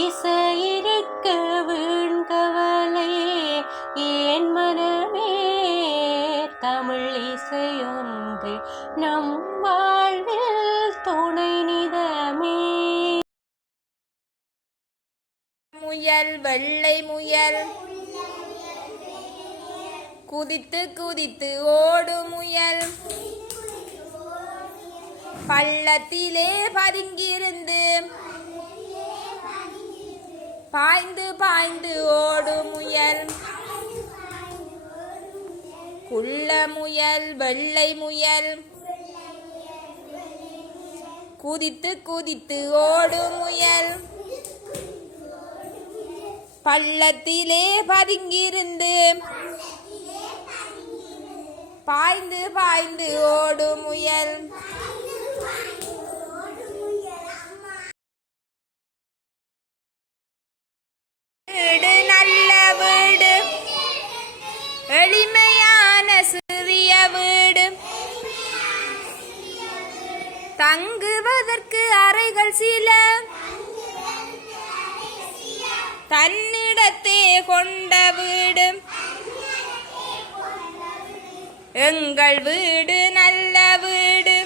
இசையிருக்க வீண்கவலை ஏன் மனமே தமிழ் இசையொன்று நம் வாழ்வில் துணை நிதமே. முயல் வெள்ளை முயல் குதித்து குதித்து ஓடும் முயல் பள்ளத்திலே பதுங்கியிருந்து பாய்ந்து பாய்ந்து ஓடும் முயல். குள்ள முயல் வெள்ளை முயல் குதித்து குதித்து ஓடும் முயல் பள்ளத்திலே பதுங்கியிருந்து பாய்ந்து பாய்ந்து ஓடும் முயல். வீடு நல்ல வீடு எளிமையான சிறிய வீடு தங்குவதற்கு அறைகள் சில தன்னிடத்தே கொண்ட வீடு. எங்கள் வீடு நல்ல வீடு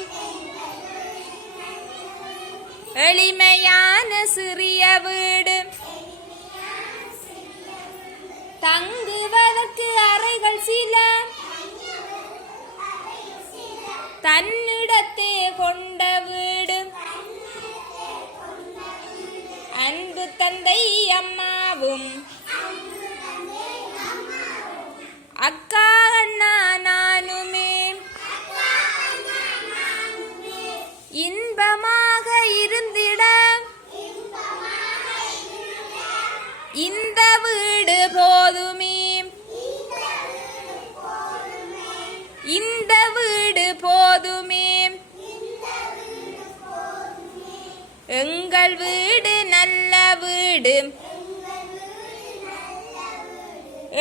எளிமையான சிறிய வீடு தங்குவதற்கு அறைகள் சில தன்னிடத்தே கொண்ட வீடு. அன்பு தந்தை அம்மாவும் அக்கா அண்ணா நானுமே இன்பமாக இருந்திட இந்த வீடு போதுமே. இந்த வீடு போதுமே. எங்கள் வீடு நல்ல வீடு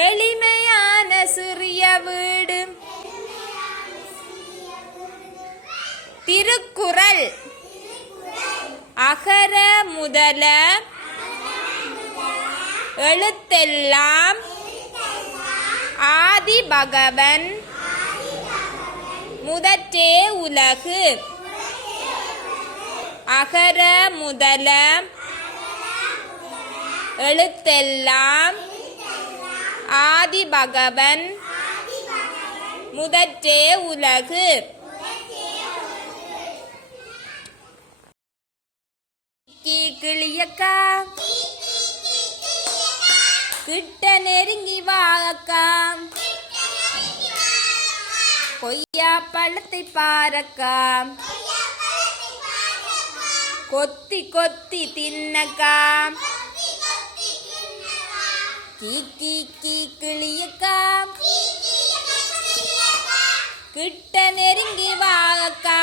எளிமையான சிறிய வீடு. திருக்குறள் அகர முதல எழுத்தெல்லாம் ஆதி பகவன் முதற்றே உலகு. அகர முதல எழுத்தெல்லாம் ஆதி பகவன் முதற்றே உலகு. கிளியக்கா கிட்ட நெருங்கி வா அக்கா கொய்யா பழத்தை பாரக்கா கொத்தி கொத்தி தின்னக்கா. கீ கிளியக்கா கிட்ட நெருங்கி வா அக்கா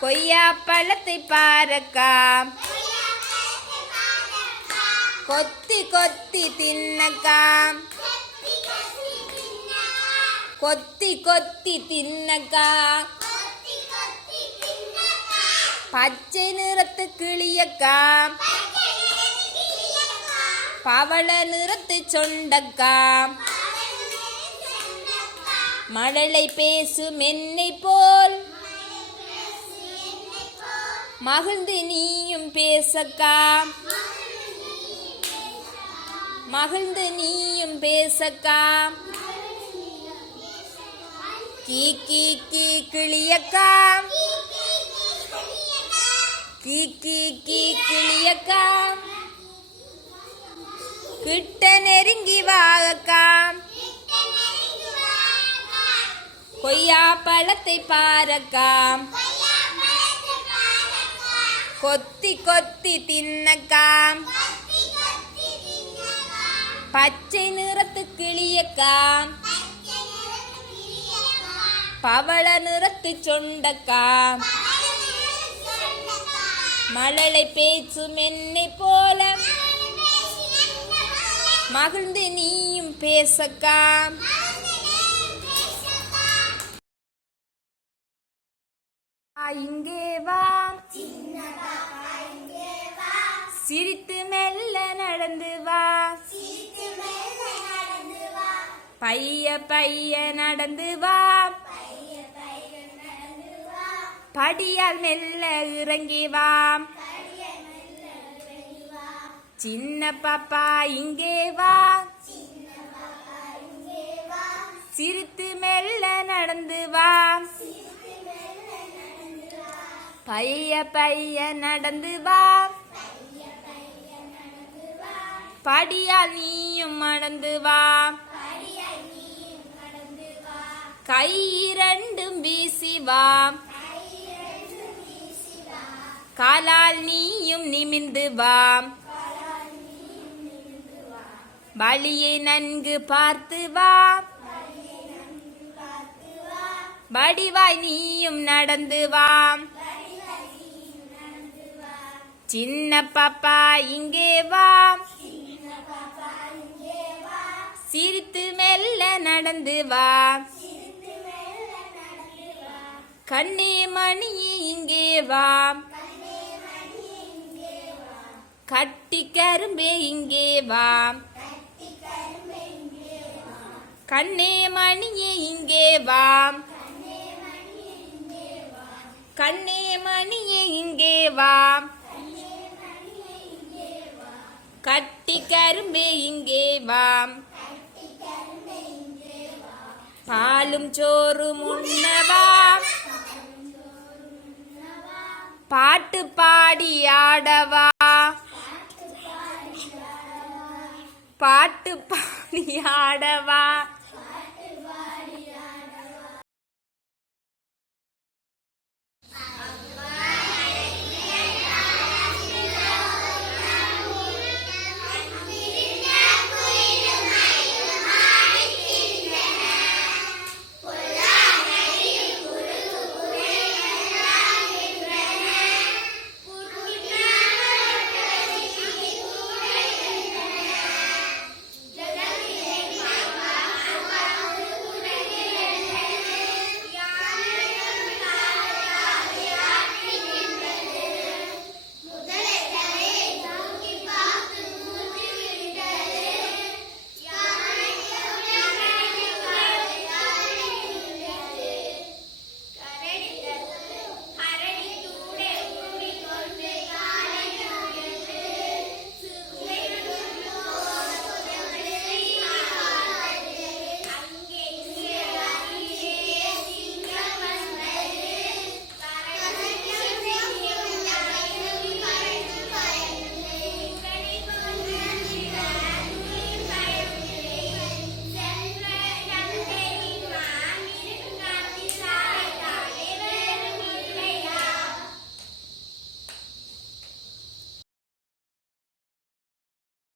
கொய்யா பழத்தை பாரக்கா கொத்தி கொத்தி தின்னக்கா கொத்தி கொத்தி தின்னக்கா. பச்சை நிறத்து கிளியக்கா பவள நிறத்து சொண்டக்கா மழலை பேசும் என்னை போல் மகிழ்ந்து நீயும் பேசக்கா மகிழ்ந்து நீயும் பேசக்கா. கீ கிளியக்கா கீ கிளியக்கா கிட்ட நெருங்கி வா அக்கா கொய்யா பழத்தை பாரக்கா கொத்தி கொத்தி தின்னக்கா. பச்சை நிறத்து கிளியக்கா பவள நிறத்து சொண்டக்கா மழலை பேசும் என்னை போல மகிழ்ந்து நீயும் பேசக்கா. இங்கே வா சிரித்து மெல்ல நடந்து வா, பைய பைய நடந்து வா, படியால் மெல்ல இறங்கி வா, சின்ன பாப்பா இங்கே வா, சிரித்து மெல்ல நடந்து வா, பைய பைய நடந்து வா, படியால் நீயும் நடந்து வா, கை இரண்டும் வீசி வா, காலால் நீயும் நிமிர்ந்து வா, வழியை நன்கு பார்த்து வா, வடிவாய் நீயும் நடந்து வா, சின்ன பாப்பா இங்கே வா, சிரித்து மெல்ல நடந்து வா, கண்ணே மணியே இங்கே வா, கட்டி கரும்பே இங்கே வா, கண்ணே மணியே இங்கே வா, கண்ணே மணியே இங்கே வா, கட்டி கரும்பே இங்கே வா, பாலும் சோறும் உண்ணவா, பாட்டு பாடி ஆடவா, பாட்டு பாடி ஆடவா,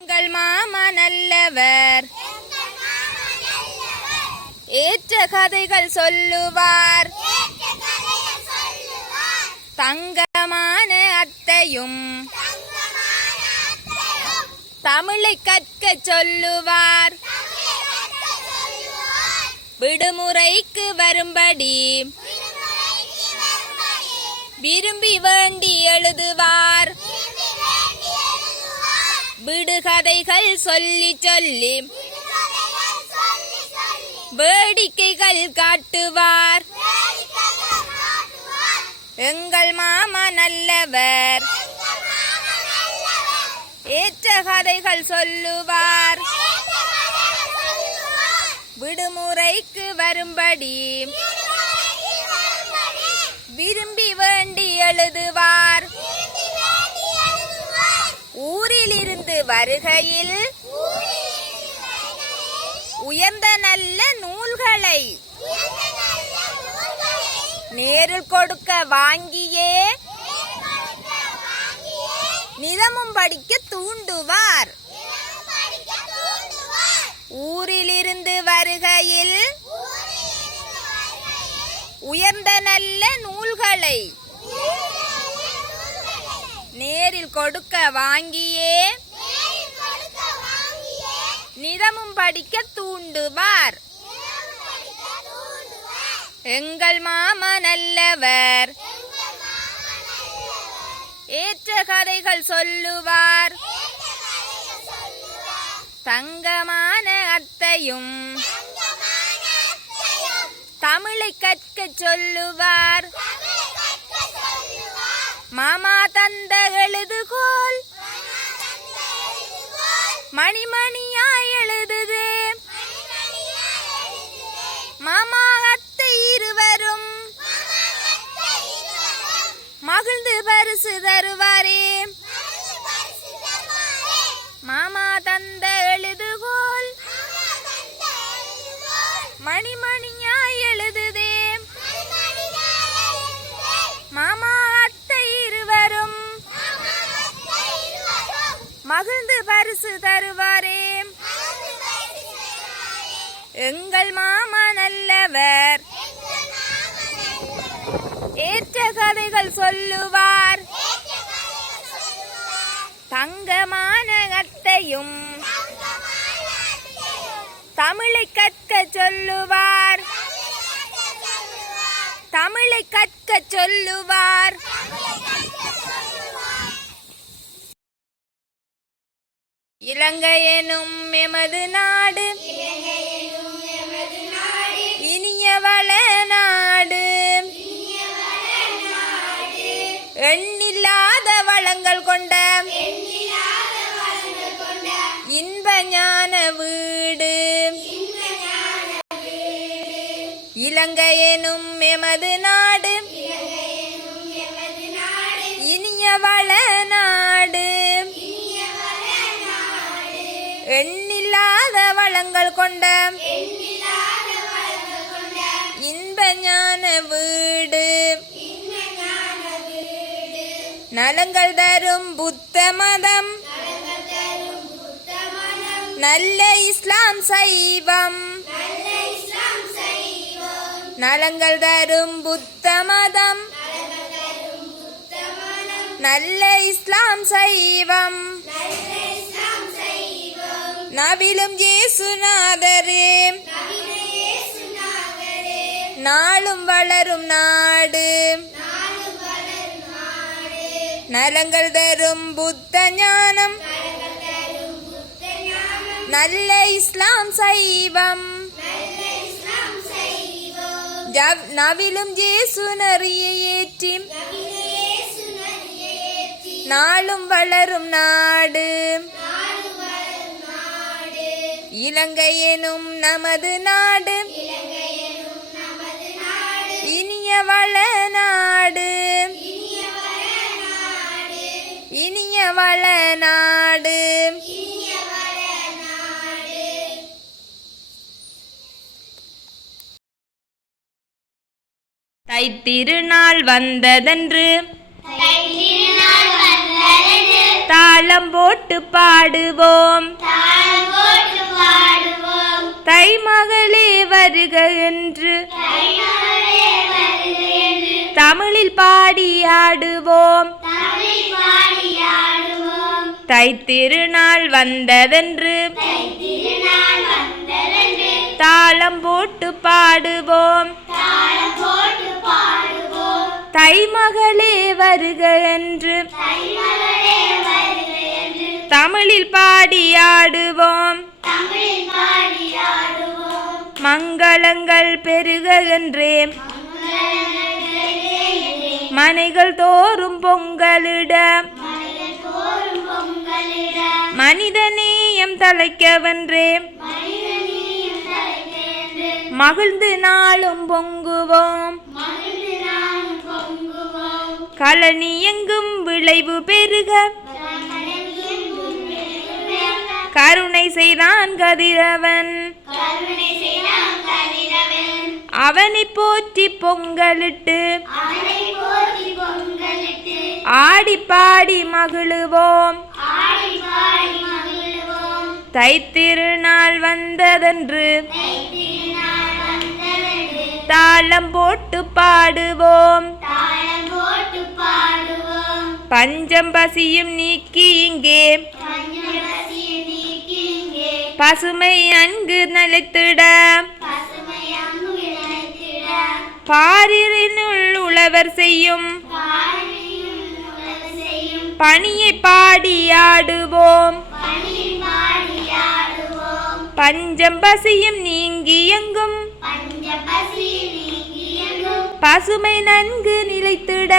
எங்கள் மாமா நல்லவர், ஏற்ற கதைகள் சொல்லுவார், தங்கமான அத்தையும் தமிழை கற்க சொல்லுவார், விடுமுறைக்கு வரும்படி விரும்பி வேண்டி எழுதுவார், விடுகதைகள் சொல்லி சொல்லி வேடிக்கைகள் காட்டுவார், எங்கள் மாமா நல்லவர், ஏற்ற கதைகள் சொல்லுவார், விடுமுறைக்கு வரும்படி விரும்பி வேண்டி எழுதுவார், ஊரிலிருந்து வருகையில் உயர்ந்த நல்ல நூல்களை நேரில் கொடுக்க வாங்கியே நிதமும் படிக்க தூண்டுவார், ஊரிலிருந்து வருகையில் உயர்ந்த நல்ல நூல்களை நேரில் கொடுக்க வாங்கியே நிதமும் படிக்க தூண்டுவார், எங்கள் மாமா நல்லவர், ஏற்ற கதைகள் சொல்லுவார் தங்கமான அத்தையும் தமிழை கற்க சொல்லுவார் மாமா தந்த எழுதுகோல் மணிமணியாய் எழுதுது மாமா அத்தை இருவரும் மகிழ்ந்து பரிசு தருவாரே மாமா தந்த எழுதுகோல் மணிமணியாய் எழுதுதே மாமா அத்தை இருவரும் மகிழ்ந்து பரிசு தருவாரே எங்கள் மாமா நல்லவர் ஏற்ற கதைகள் சொல்லுவார் தங்கமான அத்தையும் தமிழை கற்க சொல்லுவார் தமிழை கற்க சொல்லுவார் இலங்கை எனும் எமது நாடு இனிய வள நாடு எண்ணில்லாத வளங்கள் கொண்ட இன்ப ஞான வீடு இலங்கை எனும் எமது நாடு இனிய வள நாடு எண்ணில்லாத வளங்கள் கொண்ட இன்ப ஞான வீடு நலங்கள் தரும் புத்த மதம் நல்ல இஸ்லாம் சைவம் நலங்கள் தரும் புத்த மதம் நல்ல இஸ்லாம் சைவம் நபிலும் இயேசுநாதரே நாளும் வளரும் நாடு நலங்கள் தரும் புத்த ஞானம் நல்ல இஸ்லாம் சைவம் நவிலும் இயேசு நெறிய ஏற்றி நாளும் வளரும் நாடு இலங்கை எனும் நமது நாடு இனிய வள நாடு இனிய வள நாடு தைத்திருநாள் வந்ததென்று தாளம் போட்டு பாடுவோம் தை மகளே வருக என்று தமிழில் பாடி ஆடுவோம் தைத்திருநாள் வந்ததென்று தாளம் போட்டு பாடுவோம் தை மகளே வருக என்று தமிழில் பாடி ஆடுவோம் மங்களங்கள் பெருக என்றே மனைகள் தோறும் பொங்கலிட மனிதநேயம் தலைக்கவென்றே மகிழ்ந்து நாளும் பொங்குவோம் களனி எங்கும் விளைவு பெருக கருணை செய்தான் கதிரவன் அவனை போற்றி பொங்கலிட்டு ஆடி பாடி மகிழுவோம் தைத்திருநாள் வந்ததென்று தாளம் போட்டு பாடுவோம் பஞ்சம் பசியும் நீக்கி இங்கே பசுமை அங்கு நிலைத்திட பாரினுள் உழவர் செய்யும் பணியை பாடியாடுவோம் பஞ்சம் பசியும் நீங்கி எங்கும் பசுமை நன்கு நிலைத்திட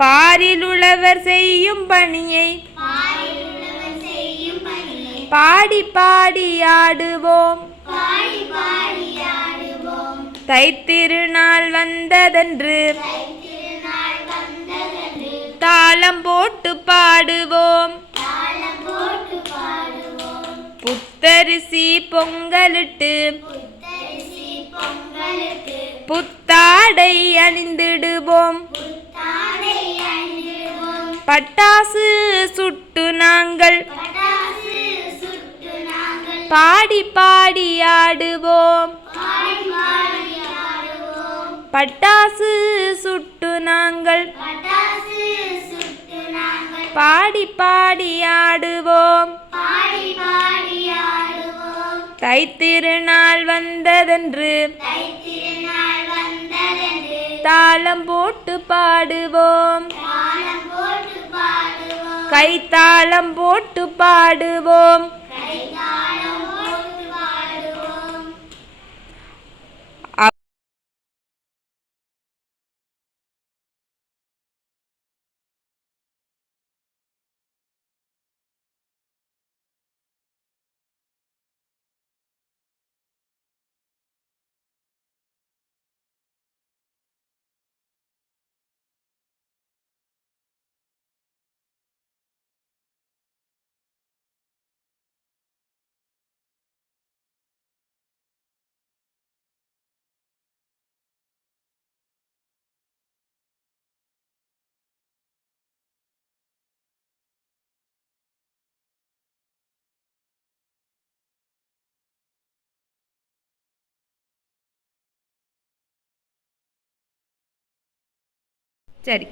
பாரில் உழவர் செய்யும் பணியை பாடி பாடியாடுவோம் தைத்திருநாள் வந்ததென்று தாளம் போட்டு பாடுவோம் புத்தரிசி பொங்கலிட்டு புத்தாடை அணிந்திடுவோம் பட்டாசு சுட்டு நாங்கள் பாடி பாடியாடுவோம் பட்டாசு சுட்டு நாங்கள் பாடி பாடியாடுவோம் தைத்திருநாள் வந்ததென்று தாளம் போட்டு பாடுவோம் கைத்தாளம் போட்டு பாடுவோம் சரி.